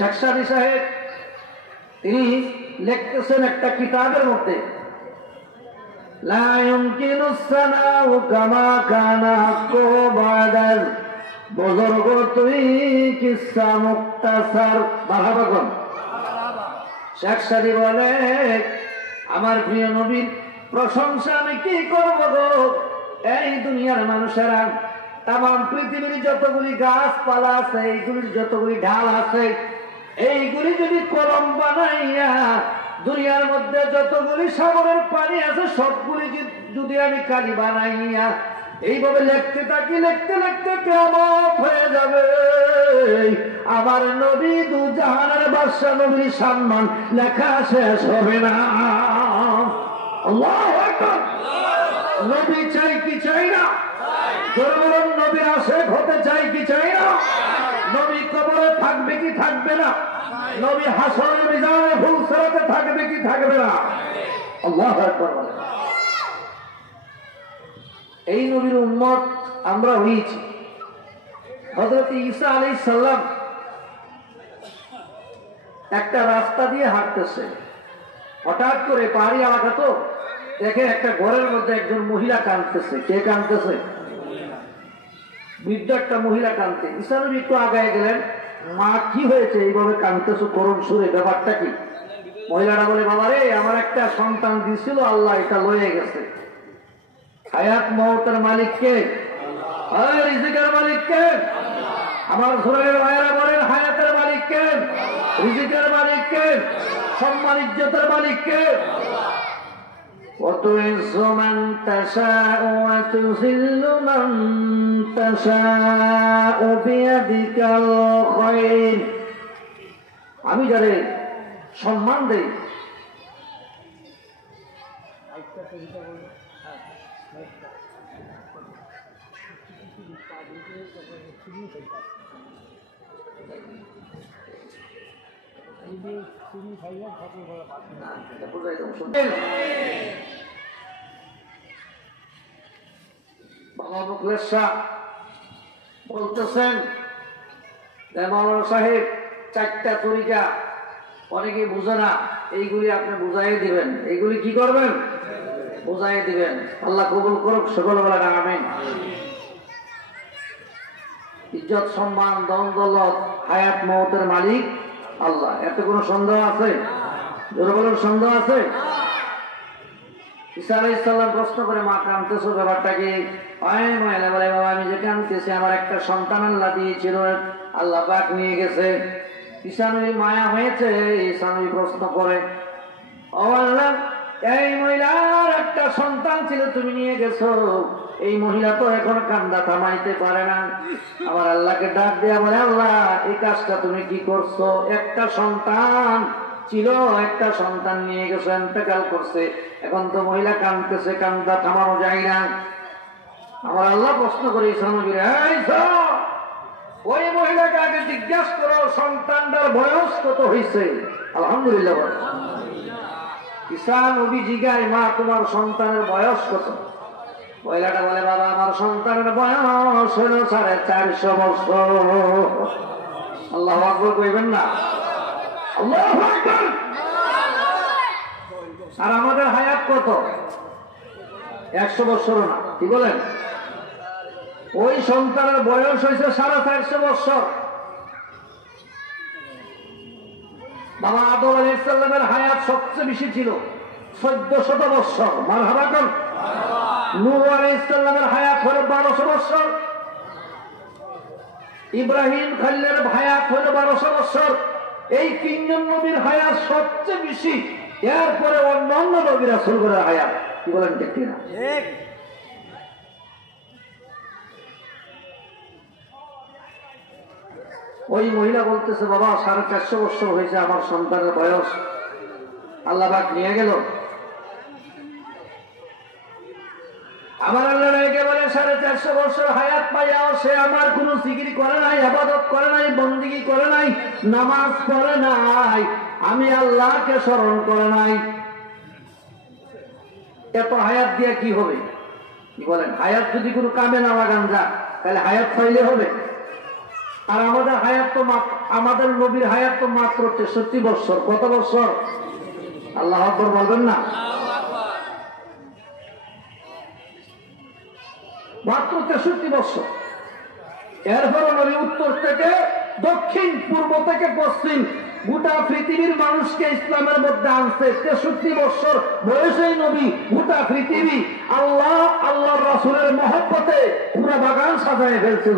শেখ সাদী সাহেব তিনি লিখতেছেন একটা কিতাবের মধ্যে, লা ইউমকিনু সানাউ কামা কানা কোবাদার বুজুর্গ তুই কিসসা মুক্তাসার। মারহাবা। শেখ সাদী বলে, আমার প্রিয় নবীর প্রশংসা আমি কি করব গো? এই দুনিয়ার মানুষেরা তাম পৃথিবীর যতগুলি গাছপালা আছে, এইগুলির যতগুলি ঢাল আছে, এইগুলি যদি কলম বানাইয়া দুনিয়ার মধ্যে যতগুলি সাগরের পানি আছে সবগুলি যদি আমি কালি বানাইয়া এইভাবে লিখতে থাকি, লিখতে লিখতে কিয়ামত হয়ে যাবে। আমার নবী দু জাহানের বাদশা নবীর সম্মান লেখা শেষ হবে না। আল্লাহু আকবার। নবী চাই কি চাই না? জোরে নবীর আশেক হতে চাই কি চাই না? নবী কবরে থাকবে কি থাকবে না? নবী হাসরের মিজানে ফুলসরাতে থাকবে কি থাকবে না? আল্লাহু আকবার। এই নবীর উম্মত আমরা হয়েছি। হযরত ঈসা আলাইহিস সালাম একটা রাস্তা দিয়ে হাঁটতেছে, হঠাৎ করে পাহাড়ি এলাকা তো দেখে একটা ঘরের মধ্যে একজন মহিলা কাঁদতেছে। কে কাঁদতেছে? বৃদ্ধ একটা মহিলা কাঁদতে। ঈসা নবী একটু আগায় গেলেন, মা কি হয়েছে এইভাবে কাঁদতেছো করুণ সুরে, ব্যাপারটা কি? মহিলাটা বলে, বাবা রে, আমার একটা সন্তান দিয়েছিল, আল্লাহ এটা লয়ে গেছে। হায়াত মওতের মালিক কে? রিজিকের মালিক কে? আমার সুরের ভাইয়েরা বলেন, হায়াতের মালিক কে? রিজিকের মালিক কে? সম্মান ইজ্জতের মালিক কে? وتعز من تشاء وتذل من تشاء بيدك الخير। আমি যারে সম্মান দেই, বাবা মুখলেস শাহ বলতেছেন, মাওলানা সাহেব চারটা তরিকা অনেকে বুঝে না, এইগুলি আপনি বুঝাই দিবেন। এইগুলি কি করবেন? বুঝাই দিবেন। আল্লাহ কবুল করুক, সকল বলেন আমিন। ইজ্জত সম্মান ধন দৌলত হায়াত মওতের মালিক আল্লাহ। এতে কোনো সন্দেহ আছে? জোরে বলুন, সন্দেহ আছে? ঈসা আলাইহিস সালাম প্রশ্ন করে, মা কাঁদতেছো, ব্যাপারটা কি? মহিলা বলে, বাবা আমি যে কাঁদতেছি, আমার একটা সন্তান আল্লাহ দিয়েছিল, আল্লাহ পাক নিয়ে গেছে। ঈসা নবীর মায়া হয়েছে। ঈসা নবী প্রশ্ন করে, ও আল্লাহ, এই মহিলার একটা সন্তান ছিল, তুমি নিয়ে গেছো। এই মহিলা তো এখন কান্না থামাইতে পারে না। আবার আল্লাহকে ডাক দেয়া বলে, আল্লাহ এই কাজটা তুমি কি করছো? একটা সন্তান ছিল, একটা সন্তান নিয়ে গেছো, ইন্তেকাল করছে, এখন তো মহিলা কাঁদতেছে, কান্না থামানো যায় না। আমার আল্লাহ প্রশ্ন করে ঈসা নবীর, ওই মহিলাকে আগে জিজ্ঞাসা করো সন্তানটার বয়স কত হয়েছে। আলহামদুলিল্লাহ। ঈসা নবী জিজ্ঞাসা, মা তোমার সন্তানের বয়স কত? মহিলাটা বলে, বাবা আমার সন্তানের বয়স হলো 450 বছর। আল্লাহু আকবার কইবেন না? আল্লাহু আকবার। আর আমাদের হায়াত কত? 100 বছরও না। কি বলেন? ওই সন্তানের বয়স হয়েছে 450 বছর। বাবা আদম আলাইহিস সালামের হায়াত সবচেয়ে বেশি ছিল, 1400 বছর। মারহাবা কোন? নূহ আলাইহিস সালামের হায়াত হলো 1200 বছর। ইব্রাহিম খলিলের হায়াত হলো 1200 বছর। এই তিনজন নবীর হায়াত সবচেয়ে বেশি, এরপরে অন্যান্য নবী রাসূলগণের হায়াত। কি বলেন ঠিক কিনা? ঠিক। ওই মহিলা বলতেছে, বাবা 450 বছর হয়েছে আমার সন্তানের বয়স, আল্লাহ পাক নিয়ে গেল। আমার আল্লাহ রেখে বলে 450 বছর হায়াত পাইয়াও সে আমার কোন জিকির করে নাই, ইবাদত করে নাই, বন্দেগী করে নাই, নামাজ পড়ে নাই, আমি আল্লাহকে স্মরণ করে নাই। এত হায়াত দিয়ে কি হবে? কি বলেন? হায়াত যদি কোনো কামে না লাগান যা, তাহলে হায়াত পাইলে হবে? আর আমাদের হায়াত তো আমাদের নবীর হায়াত তো মাত্র 63 বছর। কত বছর? আল্লাহু আকবার বলবেন না? মাত্র 63 বছর। এরপর নবী উত্তর থেকে দক্ষিণ, পূর্ব থেকে পশ্চিম গোটা পৃথিবীর মানুষকে ইসলামের মধ্যে আনছে। 63 বছর বয়সেই নবী গোটা পৃথিবী আল্লাহর রাসূলের মহব্বতে পুরো বাগান সাজায় ফেলছে।